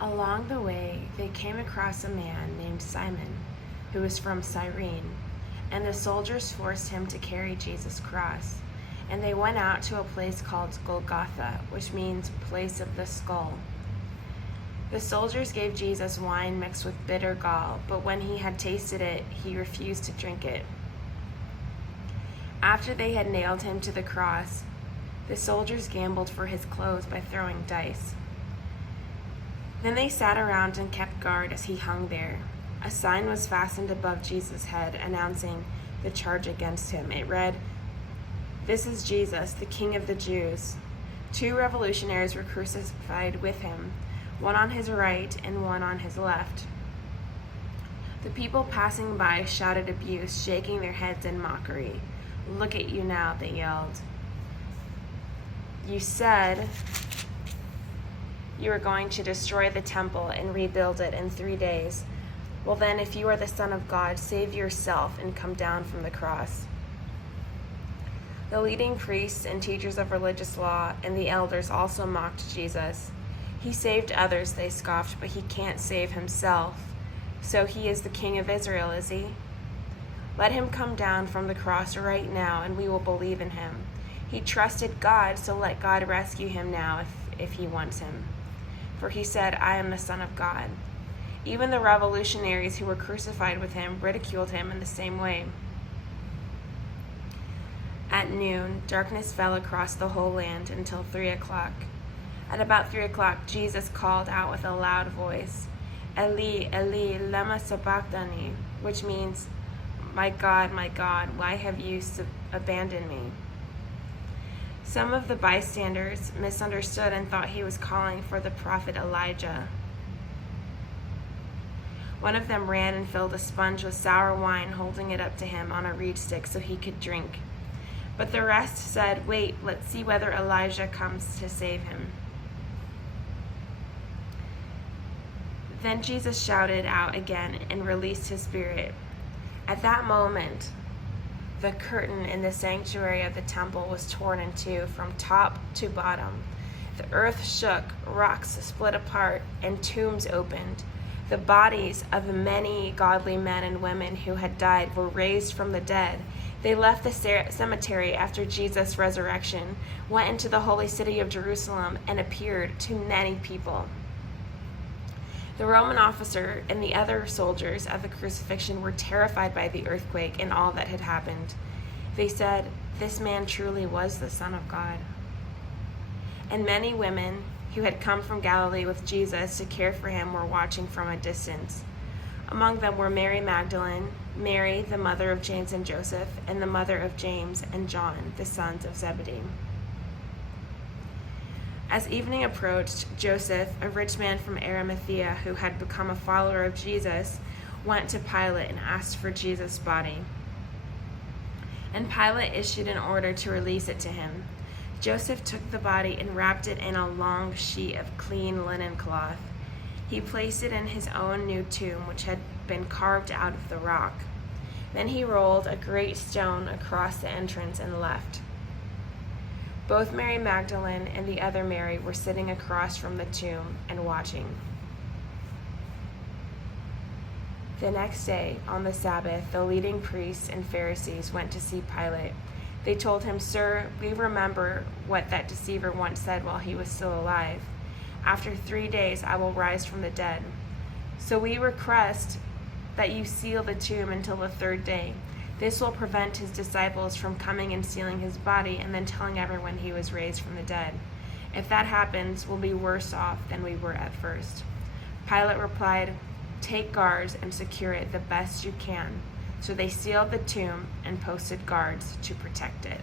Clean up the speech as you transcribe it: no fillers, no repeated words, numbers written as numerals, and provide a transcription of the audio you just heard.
Along the way, they came across a man named Simon, who was from Cyrene, and the soldiers forced him to carry Jesus' cross. And they went out to a place called Golgotha, which means place of the skull. The soldiers gave Jesus wine mixed with bitter gall, but when he had tasted it, he refused to drink it. After they had nailed him to the cross, the soldiers gambled for his clothes by throwing dice. Then they sat around and kept guard as he hung there. A sign was fastened above Jesus' head, announcing the charge against him. It read, "This is Jesus, the King of the Jews." 2 revolutionaries were crucified with him, one on his right and one on his left. The people passing by shouted abuse, shaking their heads in mockery. "Look at you now," they yelled. "You said you were going to destroy the temple and rebuild it in 3 days. Well then, if you are the Son of God, save yourself and come down from the cross." The leading priests and teachers of religious law and the elders also mocked Jesus. "He saved others," they scoffed, "but he can't save himself. So he is the King of Israel, is he? Let him come down from the cross right now, and we will believe in him. He trusted God, so let God rescue him now if he wants him. For he said, 'I am the Son of God.'" Even the revolutionaries who were crucified with him ridiculed him in the same way. At noon, darkness fell across the whole land until 3 o'clock. At about 3 o'clock, Jesus called out with a loud voice, "Eli, Eli, lema sabachthani," which means, my God, why have you abandoned me?" Some of the bystanders misunderstood and thought he was calling for the prophet Elijah. One of them ran and filled a sponge with sour wine, holding it up to him on a reed stick so he could drink. But the rest said, "Wait, let's see whether Elijah comes to save him." Then Jesus shouted out again and released his spirit. At that moment, the curtain in the sanctuary of the temple was torn in two from top to bottom. The earth shook, rocks split apart, and tombs opened. The bodies of many godly men and women who had died were raised from the dead. They left the cemetery after Jesus' resurrection, went into the holy city of Jerusalem, and appeared to many people. The Roman officer and the other soldiers of the crucifixion were terrified by the earthquake and all that had happened. They said, "This man truly was the Son of God." And many women who had come from Galilee with Jesus to care for him were watching from a distance. Among them were Mary Magdalene, Mary, the mother of James and Joseph, and the mother of James and John, the sons of Zebedee. As evening approached, Joseph, a rich man from Arimathea who had become a follower of Jesus, went to Pilate and asked for Jesus' body. And Pilate issued an order to release it to him. Joseph took the body and wrapped it in a long sheet of clean linen cloth. He placed it in his own new tomb, which had been carved out of the rock. Then he rolled a great stone across the entrance and left. Both Mary Magdalene and the other Mary were sitting across from the tomb and watching. The next day, on the Sabbath, the leading priests and Pharisees went to see Pilate. They told him, "Sir, we remember what that deceiver once said while he was still alive. 'After 3 days I will rise from the dead.' So we request that you seal the tomb until the 3rd day. This will prevent his disciples from coming and stealing his body and then telling everyone he was raised from the dead. If that happens, we'll be worse off than we were at first." Pilate replied, "Take guards and secure it the best you can." So they sealed the tomb and posted guards to protect it.